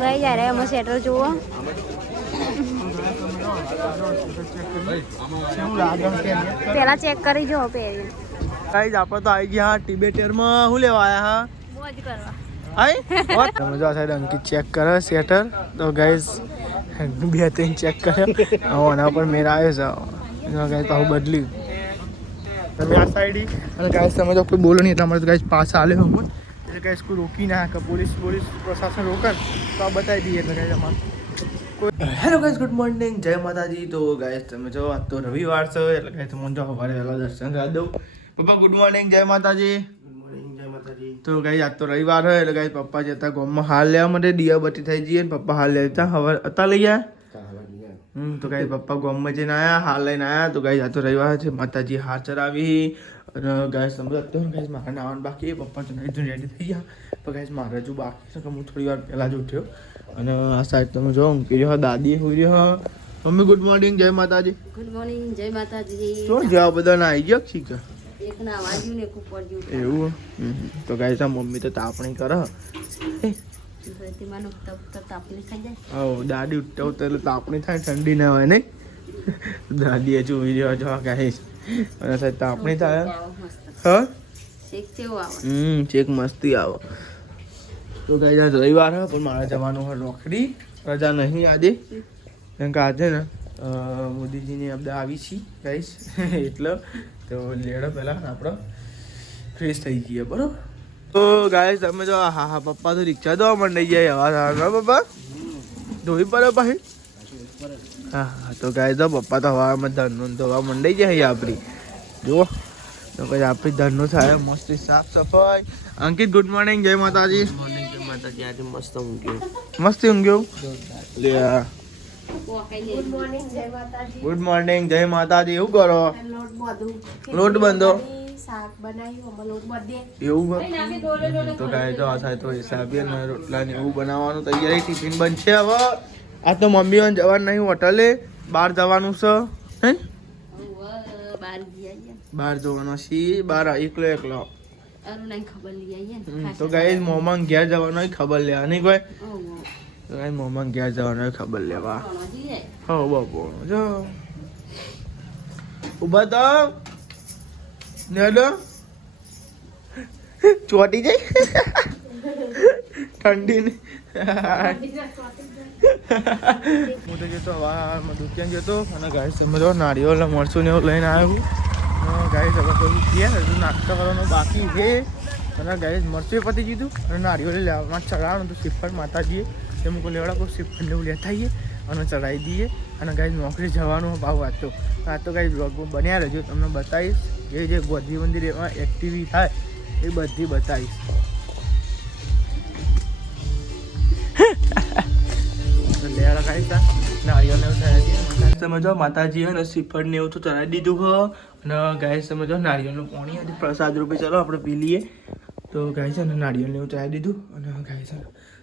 ભાઈ જ્યારે અમે સ્વેટર જુઓ પેલા ચેક કરી જો પહેરી ગાઈસ આપણે તો આવી ગયા ટિબેટિયરમાં શું લેવા આયા હા મોજ કરવા આઈ તમે જો આ સાઈડ અંકિત ચેક કરે સ્વેટર તો ગાઈસ 2-3 ચેક કર્યા આના પર મેરા આવ્યો છે ગાઈસ પાછું બદલ્યું તમે આ સાઈડ અને ગાઈસ તમે તો કોઈ બોલો નહીં એટલે અમારે તો ગાઈસ પાસ આલે હું એટલે ગાઈસ કોઈ રોકી ના કે પોલીસ પ્રશાસન રોકે તો આ બતાવી દઈએ એટલે ગાઈસ અમારે હેલો ગાઈસ ગુડ મોર્નિંગ જય માતાજી તો ગાઈસ તમે જો આજ તો રવિવાર છે એટલે ગાઈસ તમને જો સવારે વહેલા દર્શન કરી દઉં પપ્પા ગુડ મોર્નિંગ જય માતાજી તો ગાઈસ આજ તો રવિવાર હોય એટલે ગાઈસ પપ્પા જતા ગામમાં હાલ લેવા માટે દિયાબત્તી થઈ જઈએ ને પપ્પા હાલ લેતા હવે હતા લઈ ગયા તો ગાઈસ પપ્પા ગામમાં જઈને આવ્યા હાલ લઈને આવ્યા તો ગાઈસ આ તો રવિવાર છે માતાજી હાર ચરાવી અને ગાઈસ સમજો અત્યારે ગાઈસ મારે નાવાનું બાકી પપ્પા તો નહીં રેડી થઈ ગયા પણ ગાઈસ મારે હજુ બાકી છે કે હું થોડી વાર પહેલાં જ ઉઠ્યો અને આ સાઈડ તમે જો ઊંઘી રહ્યો દાદી હોઈ રહ્યો મમ્મી ગુડ મોર્નિંગ જય માતાજી ગુડ મોર્નિંગ જય માતાજી શું જવા બધા ના આવી ગયા શીખ એક ના વાજ્યું ને એક ઉપર જ્યું એવું તો ગાઈસ આ મમ્મી તો તાપણી કરે તેમાંનું તાપણી થઈ જાય હા દાદી ઉઠતા એટલે તાપણી થાય ઠંડી ના હોય ને દાદી હજુ હોઈ રહ્યો છો ગાઈસ અને સાહેબ તાપણી થાય હા શેક કેવો આવે ચેક મસ્તી આવે તો ગાઈસ આજ રવિવાર હે પણ મારે જવાનું હોય નોકરી રજા નહીં આજે કેમ કે આજે ને મોદીજીની આપણે આવી છીએ ગાઈસ એટલે તો લેડો પહેલાં આપણે ફ્રેશ થઈ જઈએ બરાબર તો ગાઈસ તમે જો હા પપ્પા તો રિક્ષા ધોવા માંડી જાય હવા પપ્પા ધોવી પડે પાછી હા તો ગાઈસ તો પપ્પા તો હવામાં ધનનું ધોવા માંડી જાય આપણી જુઓ તો પછી આપણી ધનનું થાય મસ્ત સાફ સફાઈ અંકિત ગુડ મોર્નિંગ જય માતાજી મોર્નિંગ જય માતાજી આજે મસ્ત ઊંઘ્યો મસ્ત ઊંઘ્યો લે ગુડ મોર્નિંગ જય માતાજી ગુડ મોર્નિંગ જય માતાજી એવું કરો લોટ બંધો શાક બનાવ્યું અમે લોટ બધે એવું તો ગાય તો આ થાય તો હિસાબે ને રોટલા ને એવું બનાવવાનું તૈયારી ટિફિન બનશે હવે આ તો મમ્મી વાન જવાનું નહીં હોટલે બહાર જવાનું છે હે બહાર જવાનું છે બહાર એકલો ખબર લઈ તો ગાય મોમાં ઘેર જવાનું ખબર લેવા નહીં કોઈ તો ગાય મોમાં ઘેર જવાનું ખબર લેવા હો બાપો જો ઉભા તો નેડો ચોટી જાય ઠંડી ને હું તો જતો હવામાં દુકાન જતો અને ગાય સમજો નારિયેળ મરચું ને એવું લઈને આવ્યું ગાય હવે થોડું થયા હજુ નાસ્તો કરવાનો બાકી છે અને ગાય મરચું પતી દીધું અને નારિયેળ લેવામાં ચડાવવાનું હતું શ્રીફળ માતાજીએ તે મૂકો લેવડા કોઈ શ્રીફળ એવું લેતા આવીએ અને ચડાવી દઈએ અને ગાય નોકરી જવાનો ભાવ વાંચતો આ તો ગાય બ્લોગમાં બન્યા રહેજો તમને બતાવીશ જે ગોધી મંદિર એમાં એક્ટિવિટી થાય એ બધી બતાવીશ લેવડા ખાઈ તા નારિયેળ ને એવું ચડાવી સમજો માતાજી અને શ્રીફળ ને એવું તો ચડાવી દીધું હો અને ગાય સમજો નારિયેળનું પાણી આજે પ્રસાદ રૂપે ચાલો આપણે પી લઈએ તો ગાય છે ને નારિયેળ ને એવું ચડાવી દીધું અને ગાય છે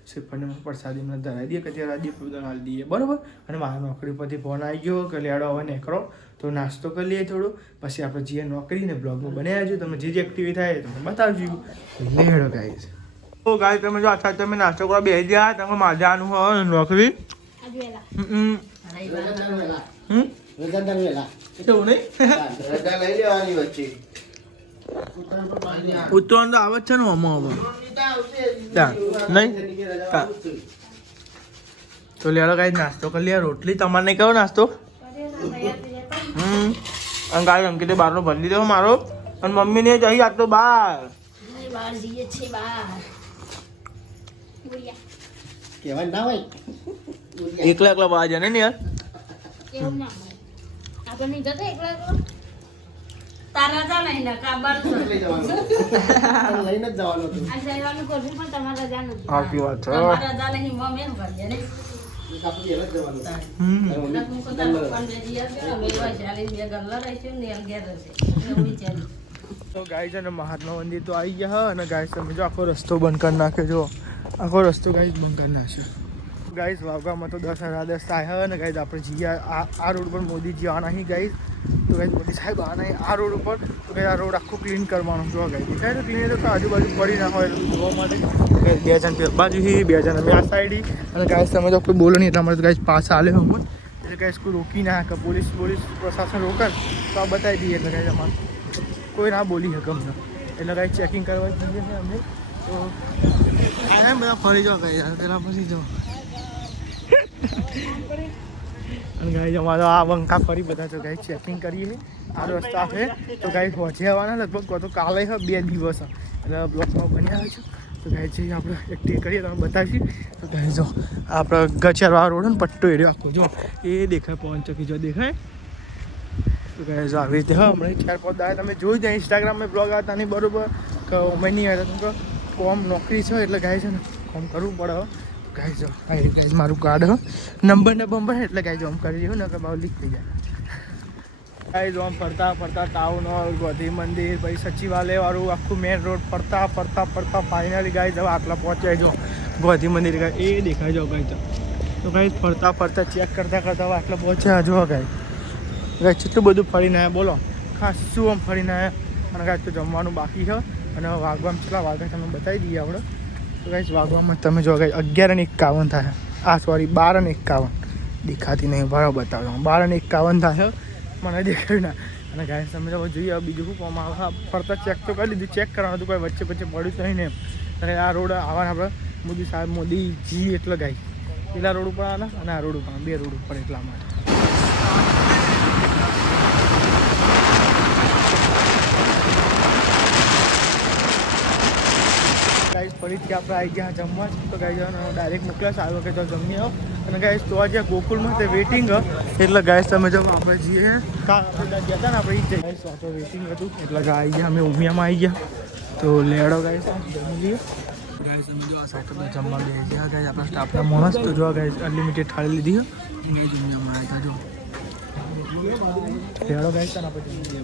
શ્રીફળને પ્રસાદી મને ધરાવી દઈએ કે ત્યાં રાજી પૂજન હાલી દઈએ બરાબર અને મારા નોકરી પરથી ફોન આવી ગયો કે લેડો હવે નીકળો તો નાસ્તો કરી લઈએ થોડો પછી આપણે જે નોકરીને બ્લોગમાં બનાવી આવજો તમે જે એક્ટિવિટી થાય તમે બતાવજો લેડો ગાય છે તો ગાય તમે જો આછા તમે નાસ્તો કરવા બેસી ગયા તમે મારે આનું હોય નોકરી એવું નહીં ઉત્તરાયણ તો આવે જ છે ને આમાં નહીં તો લેડો કાંઈ નાસ્તો કરી લે રોટલી તમારે નહીં કયો નાસ્તો અને ગાય અંકિતે બહારનો ભરી દીધો મારો અને મમ્મીને જઈ આજ તો બહાર એકલા બહાર જાય ને યાર તારા જા નહીં ના કાબર લઈને જ જવાનું હતું આ જવાનું કોણ પણ તમારા જા નથી સાચી વાત છે તમારા જા નહીં મમ્મી એમ કરી દે તો ગાય છે ને મહાત્મા મંદિર તો આવી ગયા અને ગાય સમજો આખો રસ્તો બંધ કરી નાખ્યો જો આખો રસ્તો ગાય બંધ કરી નાખ્યો ગાઈસ વાગવામાં તો 10:10 થાય અને ગાઈસ આપણે જઈએ આ રોડ પર મોદીજી આના અહીં ગાઈસ તો ગાઈસ મોદી સાહેબ આના આ રોડ ઉપર તો ગાઈસ આ રોડ આખું ક્લીન કરવાનું જો ગાઈસ દેખાય તો ક્લીન તો આજુબાજુ પડી ના હોય એટલું જોવા માટે ગાઈસ 2 જણ બાજુથી 2 જણ અમે આ સાઈડ અને ગાઈસ તમે તો કોઈ બોલો નહીં એટલે અમારે તો ગાઈસ પાસ આલે હું એટલે ગાઈસ કોઈ રોકી ના કે પોલીસ પ્રશાસન રોકે તો આ બતાવી દઈએ એટલે ગાઈસ અમારે કોઈ ના બોલી શકે અમને એટલે ગાઈસ ચેકિંગ કરવા જઈએ છે અમે તો આ બધા ફરી જાઓ ગાઈસ પેલા પછી જાઓ અને ગાઈસ અમારો આ બંકા ફરી બધા તો ગાઈસ ચેકિંગ કરીએ આ રસ્તા છે તો ગાઈસ પહોંચી આવવાના લગભગ તો કાલે 2 દિવસ એટલે બ્લોકમાં બની આવે છે તો ગાઈસ જઈએ આપણે એક્ટિવ કરીએ તમે બતાવીએ તો ગાઈસ જો આપણે ગચરવા રોડ ને પટ્ટો એરિયો આખો જો એ દેખાય પહોંચકી જો દેખાય તો ગાઈસ આવી રીતે હમણાં 4-5 દાડા તમે જોઈ જાય ઇન્સ્ટાગ્રામમાં બ્લોગ આવતા નહીં બરોબર કે અમે નહીં આવ્યા તમે કોમ નોકરી છે એટલે ગાઈસ છે ને કોમ કરવું પડે ગાઈસ જો આ ગાઈસ મારું કાર્ડ નંબર એટલે ગાઈસ આમ કરી રહ્યું ને કે ભાવ લીક થઈ જાય ગાઈસ આમ ફરતા ટાઉન હોલ ગોધી મંદિર પછી સચિવાલય વાળું આખું મેન રોડ ફરતા ફાઇનલી ગાઈસ હવે આટલા પહોંચ્યા જો ગોધી મંદિર ગાય એ દેખાય જાવ ગાઈસ તો ગાઈસ ફરતા ચેક કરતા આટલા પહોંચ્યા જો ગાઈસ કેટલું બધું ફરીને આવ્યા બોલો ખાસું આમ ફરીને આવ્યા અને ગાઈસ તો જમવાનું બાકી છે અને વાગવામાં કેટલા વાગે તમે બતાવી દઈએ આપણે તો ગાઈસ વાગવામાં તમે જો ગાઈસ 11:51 થાય આ સોરી 12:51 દેખાતી નહીં બરાબર બતાવો 12:51 થાય મને દેખાયું ના અને ગાઈસ તમે જો જોઈએ બીજું શું કોમ આવે ફરતા ચેક તો કરી લીધું ચેક કરવાનું હતું કોઈ વચ્ચે પડ્યું તો નહીં ને અને આ રોડ આવવાના આપણે મોદીજી એટલે ગાઈસ પેલા રોડ ઉપર આવવાના અને આ રોડ ઉપર 2 રોડ ઉપર એટલા માટે ગાઈસ ફરીથી આપણે આવી ગયા જમવા તો ગાઈસ ડાયરેક્ટ મોકલ્યા સારું કે જો જમી આવો અને ગાઈસ તો આજે ગોકુલમાં તે વેઇટિંગ એટલે ગાઈસ તમે જો આપણે જઈએ આપણે ગયા હતા ને આપણે જ ગાઈસ તો વેઇટિંગ હતું એટલે આવી ગયા અમે ઉમિયામાં આવી ગયા તો લેડો ગાઈસ જમી લઈએ ગાઈસ અમે જો આ સાઈડ પર જમવા બેસી ગયા ગાઈસ આપણા સ્ટાફના માણસ તો જો ગાઈસ અનલિમિટેડ થાળી લીધી ગાઈસ ઉમિયામાં આવ્યા જો લેડો ગાઈસ આપણે જમી લઈએ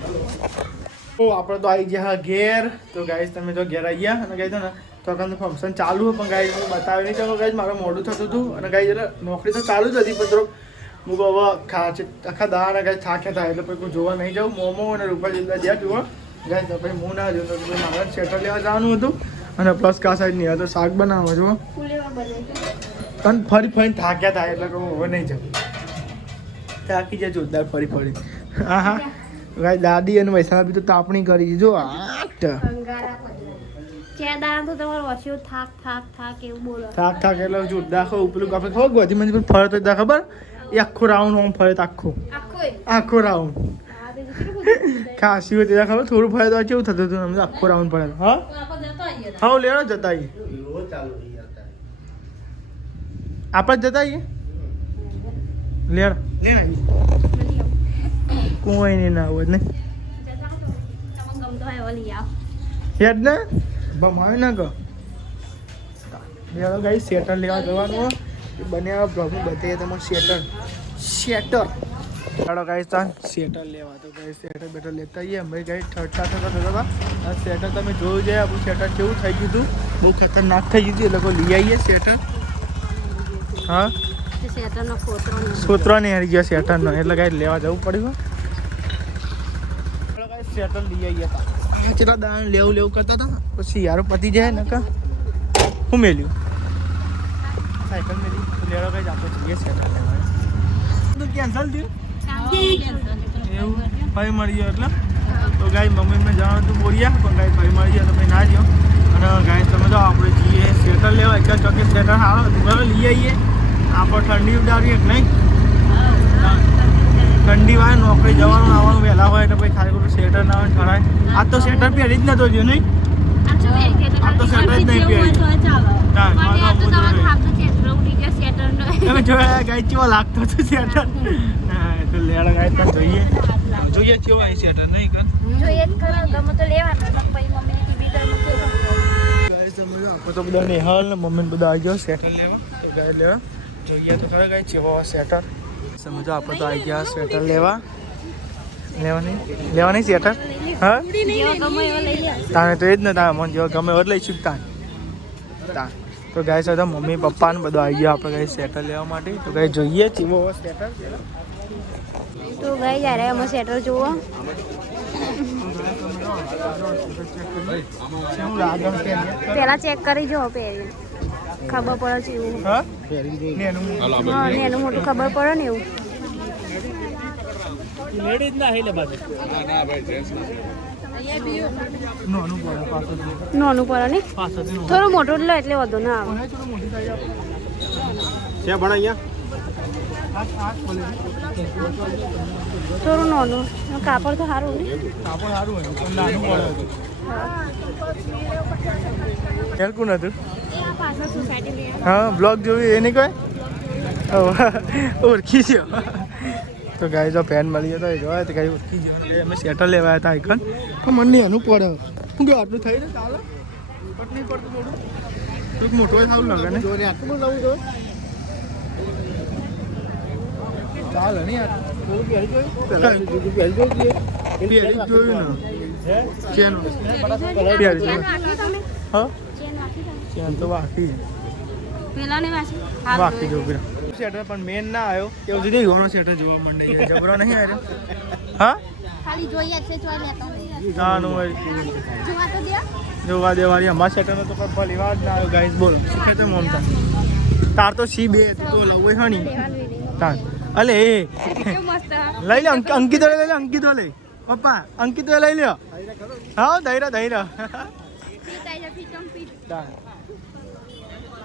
તો આપણે તો આવી ગયા ઘેર તો ગાઈસ તમે જો ઘેર આવી ગયા અને ગાઈસ ને તો કાંઈ ફંક્શન ચાલુ હોય પણ ગાઈસ હું બતાવી નહીં ચાલો ગાઈસ મારે મોડું થતું હતું અને ગાઈસ એટલે નોકરી તો ચાલુ જ હતી પણ થોડુંક હું હવે આખા દાણા ગાઈસ થાક્યા હતા એટલે પછી હું જોવા નહીં જાઉં મોમો અને રૂપા જેટલા જ્યાં જોવા ગાઈસ તો પછી હું ના જોઉં તો મારે શેટર લેવા જવાનું હતું અને પ્લસ કા સાઈડ નહીં તો શાક બનાવો છો પણ ફરીને થાક્યા હતા એટલે હું હવે નહીં જાઉં થાકી જાય જોરદાર ફરી હા ગાઈસ દાદી અને વૈસાણા બી તો તાપણી કરી જો થાક એટલે જો દાખો પેલું આપણે ખબર ગોધી મંદિર પર ફરે તો ખબર એ આખો રાઉન્ડ આમ ફરે તો આખો રાઉન્ડ ખાસી હોય ત્યાં ખબર થોડું ફરે તો કેવું થતું હતું અમને આખો રાઉન્ડ ફરે હા લેડો જતા આવીએ આપણે જતા આવીએ લેડ કોઈ નહીં ના હોય ને હેડ ને બમાવે ના કહો ગાઈસ શેટર લેવા જવાનું બન્યા પ્રભુ બતાવીએ તમારે શેટર ચાલો ગાઈસ શેટર લેવા તો ગાઈસ શેટર બેટર લેતા આવીએ અમે ગાઈસ થતા હતા શેટર તમે જોયું જાય આપણું શેટર કેવું થઈ ગયું હતું બહુ ખતરનાક થઈ ગયું હતું એ લોકો લઈ આવીએ શેટર હા સોતરો નહીં હારી ગયા શેટરનો એટલે ગાઈસ લેવા જવું પડ્યું શેટર લઈ આવીએ હતા કેટલા દાણ લેવું કરતા હતા પછી યારો પતી જાય ને કા હું મેલ્યું સાયકલ મેલી લેડો કઈ આપણે જઈએ શેટર લેવા તો કેન્સલ થયું એવું ભાઈ મળી ગયો એટલે તો ગાય મમ્મીને જવાનું હતું બોલ્યા પણ ગાય ભાઈ મળી ગયો તો ભાઈ ના ગયો અને ગાય તમે તો આપણે જઈએ શેટર લેવા એક ચોકે શેટર સારો હતું લઈ આવીએ આપણે ઠંડી ઉડાડીએ કે નહીં ઠંડી વાળે નોકરી જવાનું આવવાનું વહેલા હોય એટલે પછી ખાલી ખોટું શેટર ના હોય ઠરાય આ તો શેટર પહેરી જ નતો જો નહીં આ તો શેટર જ નહીં પહેરી જોયા ગાય ચેવો લાગતો હતો શેટર તો લેડા ગાય તો જોઈએ ચેવો અહીં શેટર નહીં કર આપણે તો બધા નેહાલ ને મમ્મી બધા આવી ગયો શેટર લેવા તો ગાય લેવા જોઈએ તો ખરા ગાય ચેવો શેટર સમજો આપણે તો આવી ગયા સ્વેટર લેવાની સ્વેટર હા તાને તો એ જ ને તારે મને જેવો ગમે એવો લઈ શકતા તો ગાઈસ બધા મમ્મી પપ્પા ને બધું આવી ગયો આપણે ગાઈસ સ્વેટર લેવા માટે. તો ગાઈસ જોઈએ ચીવો સ્વેટર. તો ગઈ જ્યારે અમે સ્વેટર જોવો પેલા ચેક કરી જો પહેરી ખબર પડે છે એવું. હા એનું મોટું ખબર પડે ને એવું. લેડીઝ ના હેલે બાજુ નાનું પડે ને થોડું મોટું લો એટલે વધુ ના આવે. થોડું નાનું કાપડ તો સારું ને કાપડ સારું હોય પણ નાનું પડે. કોણ હતું? હા બ્લોગ જોયું એ નહીં કોઈ ઓળખી ગયો. તો ગાય જો પેન મળી ગયો તો એ જોવા તો ગાય ઓળખી ગયો. અમે સ્વેટર લેવા હતા આઈકન તો મને એનું પડે શું કે આટલું થઈ ને ચાલે બટ નહીં પડતું મોટું થોડુંક મોટું સારું લાગે ને આટલું બધું લાવું તો ચાલે નહીં યાર જોયું ને ચેન હા ચેન તો વાકી પેલા ને વાકી જો સ્વેટર પણ મેન ના આવ્યો એવું સુધી ઘણો સ્વેટર જોવા માંડે જબરો નહીં આવ્યો. હા ખાલી જોઈએ છે જોઈ લેતો ના નો જોવા તો દે જોવા દેવાની અમારા સ્વેટરનો તો કોઈ ભલી વાત ના આવ્યો. ગાઈસ બોલ શું કહેતો મમતા તાર તો સી બે તો લવું હણી તાર અલે એ લઈ લે અંકિત લઈ લે અંકિત લઈ પપ્પા અંકિત લઈ લ્યો. હા ધૈર્ય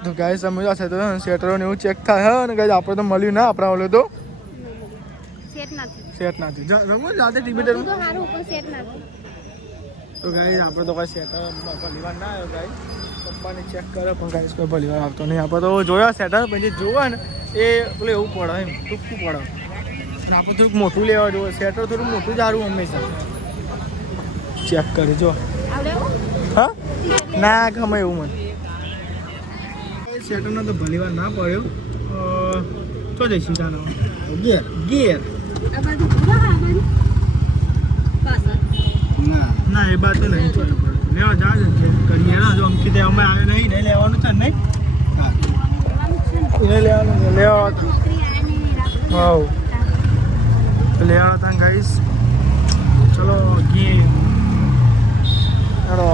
તો ગાઈસ સમજો છે તો સ્વેટરો ને એવું ચેક થાય હે ને ગાઈસ આપણે તો મળ્યું ના આપણા ઓલો તો સેટ નથી રમો જાતે ટિબેટર તો સારું ઉપર સેટ નથી. તો ગાઈસ આપણે તો કોઈ સ્વેટર ભલીવાર ના આવ્યો ગાઈસ પપ્પાને ચેક કરે પણ ગાઈસ કોઈ ભલીવાર આવતો નહીં. આપણે તો જોયા સ્વેટર પણ જે જોવા ને એ પેલું એવું પડે એમ ટૂંકું પડે અને આપણે થોડુંક મોટું લેવા જોઈએ. સ્વેટર થોડું મોટું જ સારું હંમેશા ચેક કરી જો. હા ના ગમે એવું મને સ્વેટરનો તો ભલીવાર ના પડ્યો. તો જઈશું ચાલો ગેર ના એ બાદ તો નહીં લેવા જા કરીએ જો અંકિત અમે આવ્યો નહીં નહીં લેવાનું છે નહીં એને લેવાનું લેવા હા લેવા હતા ગાઈસ. ચલો ગીર ચલો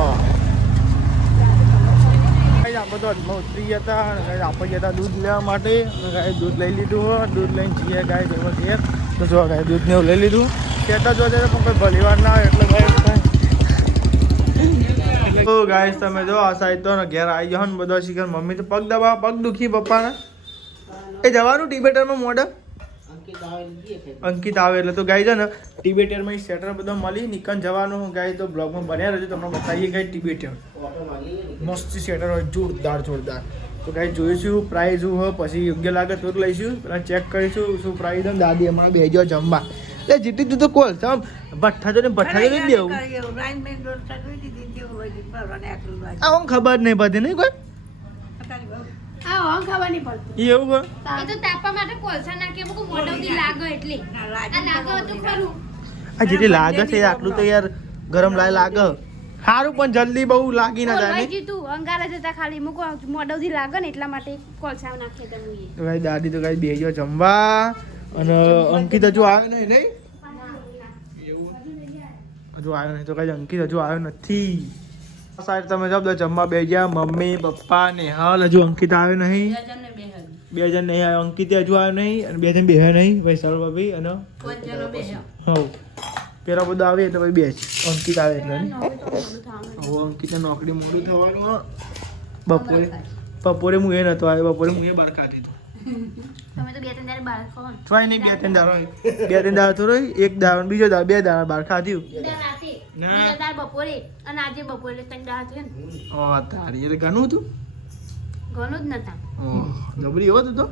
આપણે તો ઉતરી ગયા હતા અને આપણે ગયા હતા દૂધ લેવા માટે. ગાય દૂધ લઈ લીધું હોય દૂધ લઈને જઈએ ગાય જેવા ઘેર તો જો ગાય દૂધ ને એવું લઈ લીધું. કહેતા જો પણ કોઈ ભલી વાર ના આવે એટલે ગાય તો ગાય તમે જો આ સાઈડ તો ઘેર આવી જાઓ ને બધા શીખર મમ્મી તો પગ દબા પગ દુખી પપ્પાને એ જવાનું ટિબેટરમાં મોઢ અંકિત આવે એટલે તો ગાય છે ને ટિબેટરમાં સ્વેટર બધો મળી નિકન જવાનું ગાય તો બ્લોગમાં બન્યા રહેજો તમને બતાવીએ ગાય ટિબેટર મસ્ત સ્વેટર હોય જોરદાર તો ગાય જોઈશું પ્રાઇઝ શું હોય પછી યોગ્ય લાગે તો લઈશું પેલા ચેક કરીશું શું પ્રાઇઝ હોય. દાદી હમણાં બે જો જમવા એટલે જેટલી તું તો કોલ સમ ભઠ્ઠા જો ને ભઠ્ઠા જો દેવું આમ ખબર નહીં પડતી નહીં કોઈ ખબર નહીં પડતી એવું એ તો તાપવા માટે કોલસા નાખે બહુ મોઢુંથી લાગે એટલે આ લાગે તો ખરું આ જેટલી લાગે છે આટલું તો યાર ગરમ લાગે સારું પણ જલ્દી બહુ લાગી ના જાય ને તું અંગારા જતા ખાલી મુકો મોઢુંથી લાગે ને એટલા માટે કોલસા નાખે તો ગાય દાદી તો ગાય બેજો જમવા અને અંકિત હજુ આવ્યો નહીં હજુ આવ્યો નહીં તો ગાય અંકિત હજુ આવ્યો નથી. સાઈડ તમે જબ જમવા બે ગયા મમ્મી પપ્પા ને હાલ હજુ અંકિત આવ્યો નહીં બે જણ નહીં આવ્યો અંકિત હજુ આવ્યો નહીં અને બે જણ બેહ્યા નહીં ભાઈ સર ભાભી અને હવ પેલા બધું આવે એટલે ભાઈ બે અંકિત આવે એટલે હવે અંકિતને નોકરી મોડું થવાનું બપોરે હું એ નતો આવ્યો બપોરે હું એ બહાર કાઢી હતો તમે તો બે ત્રણ દાડે બહાર ખાવ ટ્રાય નહીં બે ત્રણ દાડો તો રહી એક દાડો બીજો દાડો બે દાડા બહાર ખાધ્યું બપોરે અને આજે બપોરે ત્રણ દાડા થયું ને તારી એટલે ઘણું હતું ઘણું જ નતા જબરી એવો હતો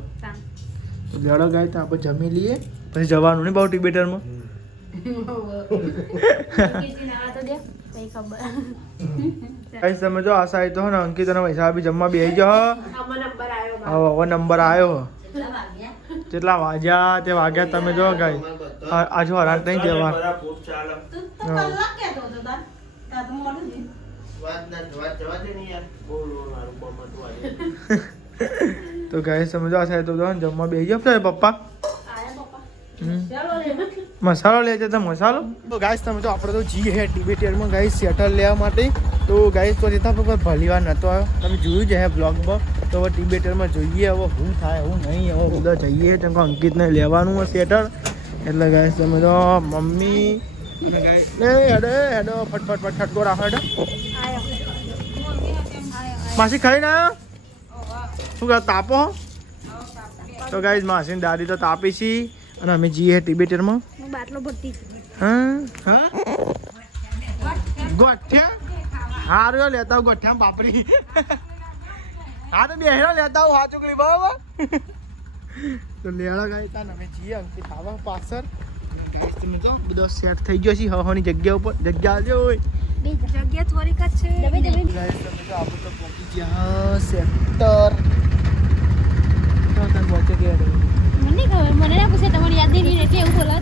લેડો ગાય તો આપણે જમી લઈએ પછી જવાનું નહીં બહુ ટિબેટરમાં તમે જો આ સાઈડ તો ને અંકિત અને પૈસા બી જમવા બેસી જાઓ. હવે નંબર આવ્યો કેટલા વાગ્યા તે વાગ્યા તમે જો ગાય આજુ હરાટ નહીં જવા તો ગાઈસ સમજો આ સાહેબ તો જમવા બેસી જાવ તો પપ્પા મસાલો લે છે તો મસાલો તો ગાઈસ તમે તો આપણે તો જી હે ટિબેટિયનમાં ગાઈસ સેટર લેવા માટે તો ગાઈસ તો જતા પણ કોઈ ભલી વાર નહોતો આવ્યો તમે જોયું જ હે બ્લોગમાં તો હવે ટિબેટિયરમાં જોઈએ હવે શું થાય હું નહીં હવે બધા જઈએ કેમ કે અંકિતને લેવાનું હોય સેટર એટલે ગાઈસ તમે તો મમ્મી હેડો હેડો ફટફટ ફટકો રાખો હેડો માસી ખાઈ ના શું કહે તાપો તો ગાઈસ માસીની દાદી તો તાપી છી અને અમે જઈએ ટિબેટિયરમાં બાટલો ભરતી હા ગોઠ્યા હારો લેતા ગોઠ્યા બાપરી હા તો બેહરો લેતા હું આ ચોકડી બરાબર તો લેડા ગાય તા અમે જઈએ અંકિત આવા પાછળ ગાઈસ તમે જો બધો સેટ થઈ ગયો છે હવાની જગ્યા ઉપર જગ્યા જો હોય બે જગ્યા થોડીક જ છે દબે દબે ગાઈસ તમે જો આપણે તો પહોંચી ગયા સેક્ટર તો તને પહોંચે ગયા મને ખબર મને ના પૂછે તમને યાદ નહીં એટલે એવું બોલા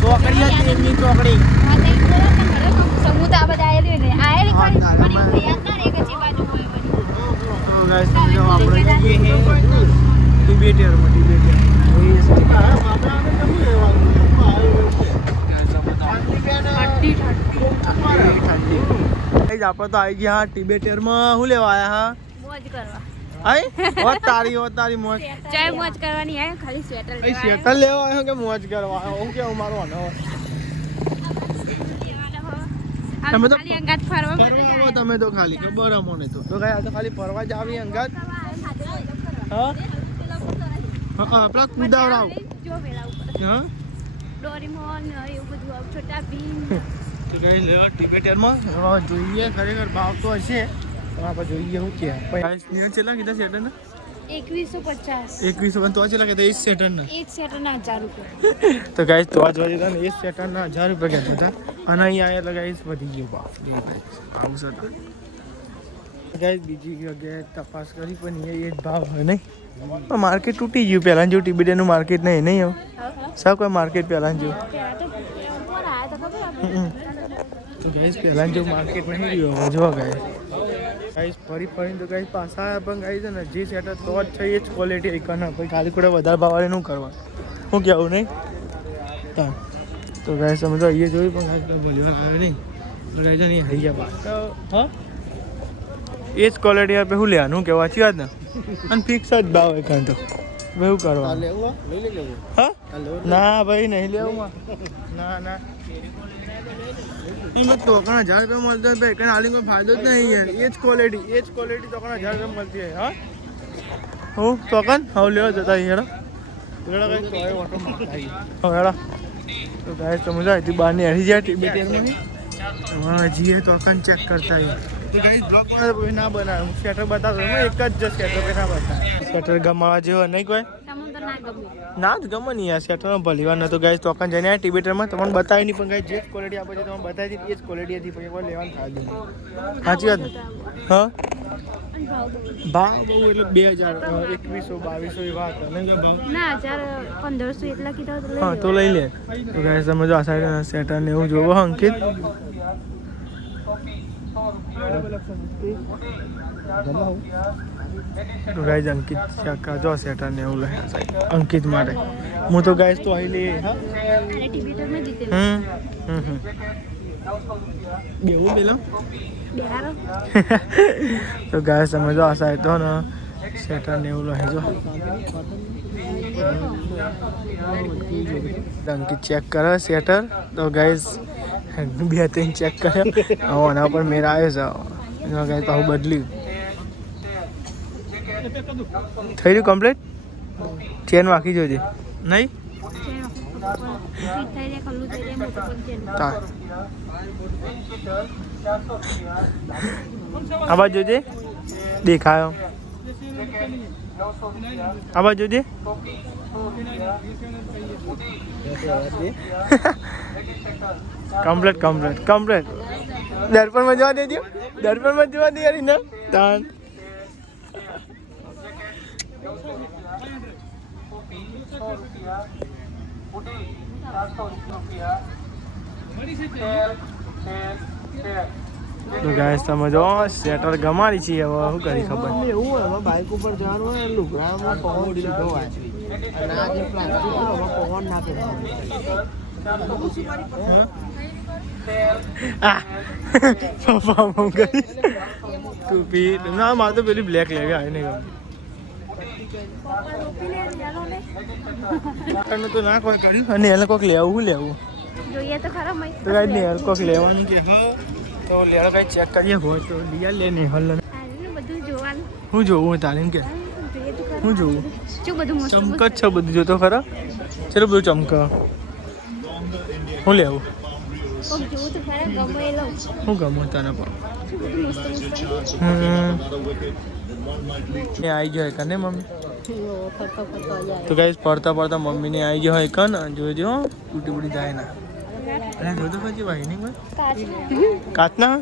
ચોકડી હતી એમની ચોકડી હા તે બોલા પણ સમૂહ આ બધા આયેલી ને આયેલી ખરી મને એવું યાદ ના રે કે જે બાજુ હોય તો ગાઈસ તમે જો આપણે જઈએ હે ટિબેટિયરમાં આપણે તો આવી ગયા ટિબેટિયરમાં શું લેવા આવ્યા હા મોજ કરવા તારી મોજ ચાય મોજ કરવાની હે ખાલી સ્વેટર લેવા સ્વેટર લેવા આવ્યો કે મોજ કરવા આવ્યો હું કેવું મારો અનો તમે તો ખાલી અંગાત ફરવા તમે તો ખાલી ખબર અમને તો ગાય આ તો ખાલી ફરવા જ આવી અંગાત હા આપણા કુદાવરાવ જો વેલા ઉપર હા ડોરીમોન એવું બધું છોટા ભીમ તો ગાઈસ લેવા ટિબેટિયરમાં હવે જોઈએ ખરેખર ભાવ તો હશે પણ આપણે જોઈએ શું કે ગાઈસ નિયમ કેટલા કીધા સેટર ને 2150 2150 તો ચેલા કીધા એક સેટર ને એક સેટર ના 1000 રૂપિયા તો ગાઈસ તો આ જોઈ લીધા ને એક સેટર ના 1000 રૂપિયા કીધા હતા અને અહીંયા આયા તો ગાઈસ વધી ગયો ભાવ આવશે તો ગાઈસ બીજી જગ્યાએ તપાસ કરી પણ એ જ ભાવ હોય નહીં પણ માર્કેટ તૂટી ગયું પહેલાં જેવું ટિબેટિયનનું માર્કેટ નહીં હવે સા કોઈ માર્કેટ પહેલાં જેવું તો ગાઈસ પહેલાં જેવું માર્કેટ નહીં રહ્યું હવે જો ગાઈસ ફરીને તો ગાઈસ પાછા આવ્યા પણ ગાઈસ ને જે સેટર તો જ છે એ જ ક્વોલિટી એકના પછી ખાલી કોઈ વધારે ભાવવાળે શું કરવા શું કહેવું નહીં તો ગાઈસ અમે તો અહીંયા જોયું પણ ગાઈસ તો ભૂલી આવે નહીં તો ગાઈસ નહીં આવી ગયા હા એ જ ક્વોલિટી આપે શું લેવાનું કહેવા છીએ વાત ને અને ફિક્સ જ ભાવ એ કાં તો એવું કરવા હા ના ભાઈ નહીં લેવું ના એમાં તો 1000 રૂપિયા મળતો હોય ભાઈ હાલી કોઈ ફાયદો જ નહીં યાર એ જ ક્વોલિટી તો 1000 રૂપિયા મળતી હોય હા હું તોકન હવે લેવા જતા યાર હવે તો ગાઈસ તો મજા આવી બહારની હરી જાય ટિબેટિયનમાં હા જીએ તોકન ચેક કરતા તો ગાઈસ બ્લોગ ના બનાવે હું સ્વેટર બતાવતો એક જ સ્વેટર ના બતાવે સ્વેટર ગમાવા જેવો નહીં કોઈ ના જ ગમે નહીં યાર સ્વેટર ભલી વાર નતો ગાઈસ તો જઈને આ ટિબેટરમાં તમને બતાવી નહીં પણ ગાઈસ જે ક્વોલિટી આપે છે તમને બતાવી દીધી એ જ ક્વોલિટી હતી પછી કોઈ લેવાનું થાય નહીં સાચી વાત હા ભાવ બહુ એટલે 2000 2100 2200 એવા હતા નહીં ભાવ ના 1500 એટલા કીધા હા તો લઈ લે તો ગાઈસ સમજો આ સાઈડ સ્વેટર ને એવું જોવો અંકિત તો ગાઈસ અંકિત ચાકા જો સેટર ને એવું લે અંકિત માટે હું તો ગાઈસ તો અહીં લે હા ટિબેટરમાં જીતે બેવું પેલા બેહારો તો ગાઈસ તમે જો આ સાઈડ તો ને સેટર ને એવું લે જો અંકિત ચેક કરે સેટર તો ગાઈસ 2-3 ચેક કર્યો આના પર મેરા આવ્યો છે ગાઈસ તો બદલ્યું થઈ રહ્યું કમ્પ્લીટ ચેન વાંકી જોજે નહીં આ બાજુ જોજે દેખાયો આ બાજુ જોજે કમ્પ્લીટ દર્પણમાં જોવા દેજો દર્પણમાં જોવા દે યાર ને તાન તો ગાઈસ તમે જો સેટર ગમાડી છે હવે શું કરી ખબર એવું હવે બાઇક ઉપર જવાનું હોય લુગડામાં પવન સીધો હોય અને આ જે પ્લાસ્ટિક હોય એમાં પવન ના પપ્પા મંગાઈ ટોપી ના મારે તો પેલી બ્લેક લેવી આવી નહીં ગમે તો ના કોઈ કર્યું અને એને કોઈક લેવું જોઈએ તો ખરા મય તો કાંઈ નહીં કોઈક લેવાનું કે હા તો લેવા કાંઈ ચેક કરીએ હોય તો લીયા લે ને હલ બધું જોવાનું હું જોવું તાલીમ કે જોઈએ તો ખરા હું જોવું શું બધું મસ્ત ચમક જ છે બધું જોતો ખરા ચલો બધું ચમક હું લેવું કોક જોવું તો ખરા ગમે એ લઉં હું ગમું તને પણ શું બધું મસ્ત એ આવી ગયો કને મમ્મી તો ગાઈસ પડતા મમ્મીને આવી ગયો હોય કન જોજો તૂટી જાય ના અરે જોતો પછી ભાઈ નહીં કાચના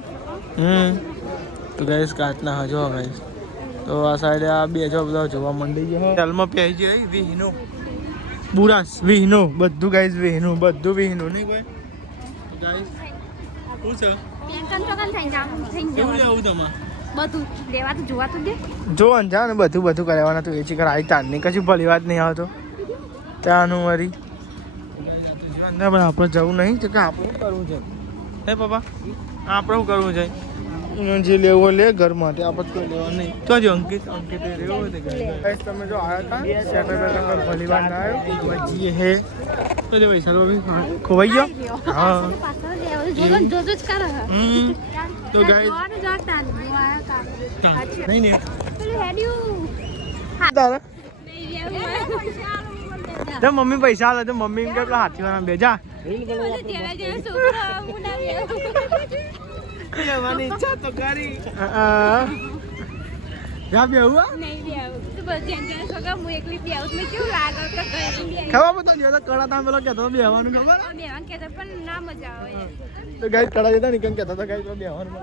તો ગાઈસ કાચના હજો ગાઈસ તો આ સાઈડે આ બે જો બધા જોવા મંડી ગયો હાલમાં પહેરી ગયો વિહીનો બુરાસ વિહીનો બધું ગાઈસ વિહીનો બધું વિહીનો નહીં કોઈ ગાઈસ શું છે પેન્ટન ચોકન થઈ કેવું લેવું તમારે બધું લેવા તો જોવા તો દે જો જા ને બધું કરાવવાના તું એ ચીકર આવી તારની કશું ભલી વાત નહીં આવતો ત્યાંનું વરી અંદર પણ આપણે જવું નહીં તો કે આપણે શું કરવું છે હે પપ્પા આપણે શું કરવું છે જે લેવો લે ઘર માટે આપણે કોઈ લેવા નહીં તો જો અંકિત રહેવો તમે જો આવ્યા હતા સેટર બેટર ભલી વાર ના આવ્યો જીએ હે તો જે પૈસા ખોવાઈ ગયો હા તો ગાઈસ નહીં ને તારા તો મમ્મી પૈસા આલે તો મમ્મી એમ કે પેલા હાથીવાળા બેજા લેવાની ઈચ્છા તો કરી જા બેહું ખબર તો જો તો કડા તમે પેલો કહેતો બેહવાનું ખબર તો ગાઈસ કડા જતા ને કેમ કહેતો તો ગાઈસ બેહવાનું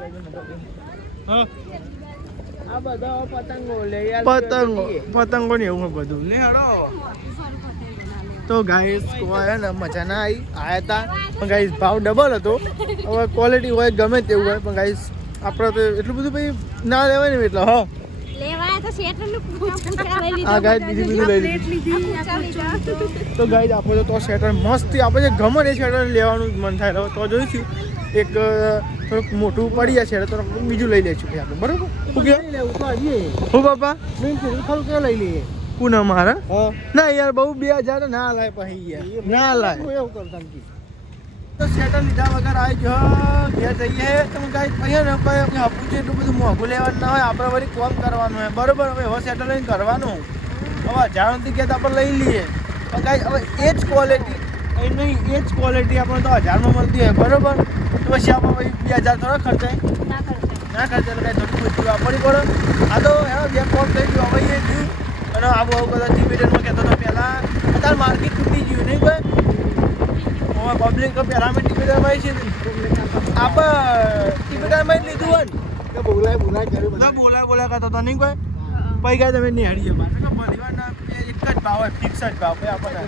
હા આ બધા પતંગો લે પતંગો ને એવું બધું લે હડો તો ગાઈસ કોઈ ને મજા ના આયા હતા પણ ગાઈસ ભાવ ડબલ હતો હવે ક્વોલિટી હોય ગમે તેવું હોય પણ ગાઈસ આપણે તો એટલું બધું ભાઈ ના લેવાય ને એટલે હા આ ગાઈસ બીજું લઈ લીધી તો ગાઈસ આપણે તો શેટર મસ્ત આપણે જે ગમે એ શેટર લેવાનું મન થાય તો જોઈશું એક થોડુંક મોટું પડી જશે તો બીજું લઈ લઈશું કે આપણે બરોબર શું કે હું બાપા ખરું કે લઈ લઈએ પુનઃ મારા ના યાર બહુ 2000 ના લાય પછી યાર ના લાય એવું કરતા તો શેટર લીધા વગર આવી ગયો ઘેર જઈએ તમે કાંઈ કહીએ ને ભાઈ આપણે આપવું છે એટલું બધું મોંઘું લેવાનું ના હોય આપણે વળી કોમ કરવાનું હોય બરોબર હવે હવે શેટર લઈને કરવાનું હવે 1000 નથી કહેતા આપણે લઈ લઈએ પણ કાંઈ હવે એ જ ક્વોલિટી એની એ જ ક્વોલિટી આપણે તો 1000માં મળતી હોય બરોબર તો પછી આપણે 2000 થોડા ખર્ચાય ના ખર્ચાય એટલે કાંઈ થોડું બધું વાપરવી પડે આ તો હવે બે કોમ થઈ ગયું હવે એ ગયું અને આવું બધા ટીવીડરમાં કહેતો હતો પહેલાં અત્યારે માર્કેટ તૂટી ગયું નહીં કોઈ પબ્લિક તો પહેલાં અમે ટીવીડરમાં છે આપણે ટીવીડરમાં જ લીધું હોય ને બોલાય કર્યું બધા બોલાય કરતો હતો નહીં કોઈ પછી કાંઈ તમે નિહાળી જવા પરિવારના એક જ ભાવ હોય ફિક્સ જ ભાવ ભાઈ આપણને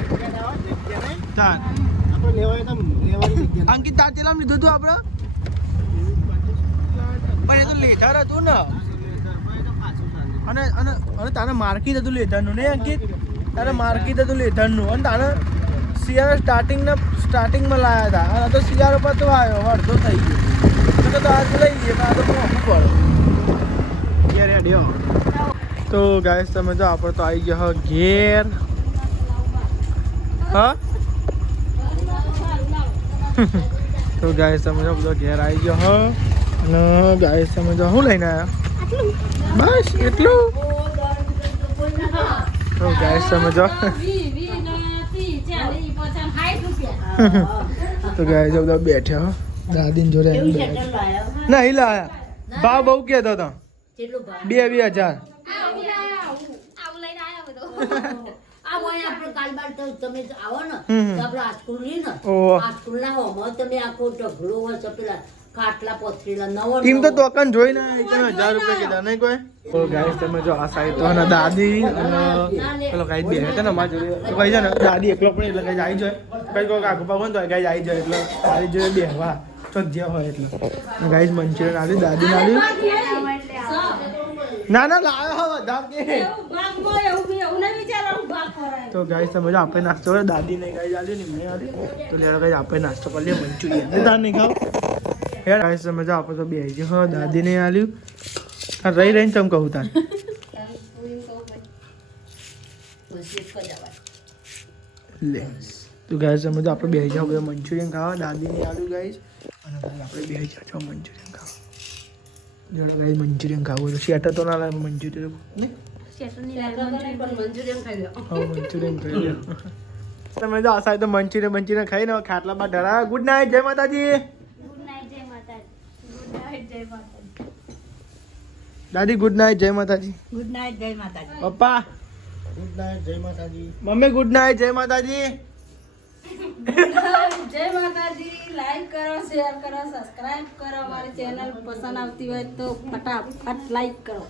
આપણે લેવાની અંકિત તારતીલામ લીધું હતું આપણે પણ એ તો લેધર હતું ને અને તારે માર્કેટ હતું લેધરનું નહીં અંકિત તારે માર્કેટ હતું લેધરનું અને તારે શિયાળા સ્ટાર્ટિંગમાં લાવ્યા હતા અને તો શિયાળો પર તો આવ્યો અડધો થઈ ગયો તો આજ લઈ લઈએ આ તો મોંઘું પડે ઘેર રેડી તો ગાઈસ તમે જો આપણે તો આવી ગયો ઘેર હા તો ગાઈસ તમે જો બધો ઘેર આવી ગયો હ અને ગાઈસ તમે જો શું લઈને આવ્યા બસ એટલું તો ગાઈસ તમે જો તો ગાઈસ બધા બેઠા દાદીને જોડે નહીં લાયા ભાવ બહુ કહેતો હતો 2000 તમે આવો ને આપણે આજકુલ ની ને આજકુલ ના હો તમે આખો ઢગલો હોય છે પેલા ખાટલા પોતરીલા નવો ટીમ તો તોકન જોઈને 1000 રૂપિયા કીધા નહીં કોઈ તો ગાઈસ તમે જો આ સાઈડ તો ને દાદી અને પેલો ગાઈસ બે હતા ને માર જોડે તો ભાઈ છે ને દાદી એકલો પણ એટલે ગાઈસ આવી જાય કઈ કોઈ કાકો પાકો તો ગાઈસ આવી જાય એટલે મારી જોડે બેહવા નાસ્તો જ જ્યાં હોય એટલે ગાઈસ મંચુરિયન આલ્યું દાદીને આલ્યું ના લાવ્યો વધારે તો ગાઈસ તમે જો આપણે નાસ્તો કરે દાદી ને ગાઈસ આલ્યું ને મેં આલ્યું તો લેડો ગાઈસ આપણે નાસ્તો કરી લઈએ મંચુરિયન ને તાર નહીં ખાવ યાર ગાઈસ તમે જો આપણે તો બે આવી ગયો દાદી ને આલ્યું તાર રહીને તમ કહું તાર લે તો ગાઈસ તમે તો આપણે બે જાવ બધા મંચુરિયન ખાવા દાદી ને આલ્યું ગાઈસ અને ભાઈ આપણે બે જાવ મંચુરિયન ખાવા જોડો ગાઈસ મંચુરિયન ખાવું તો શેટર તો ના લાગે મંચુરિયન ને મંચુરિયન ખાઈ લો તમે જો આ સાઈડ તો મંચુરિયન ખાઈને ખાટલા પર ઢળા ગુડ નાઇટ જય માતાજી દાદી ગુડ નાઇટ જય માતાજી પપ્પા ગુડ નાઇટ જય માતાજી મમ્મી ગુડ નાઇટ જય માતાજી જય માતાજી લાઈક કરો શેર કરો સબસ્ક્રાઇબ કરો અમારી ચેનલ પસંદ આવતી હોય તો ફટાફટ લાઈક કરો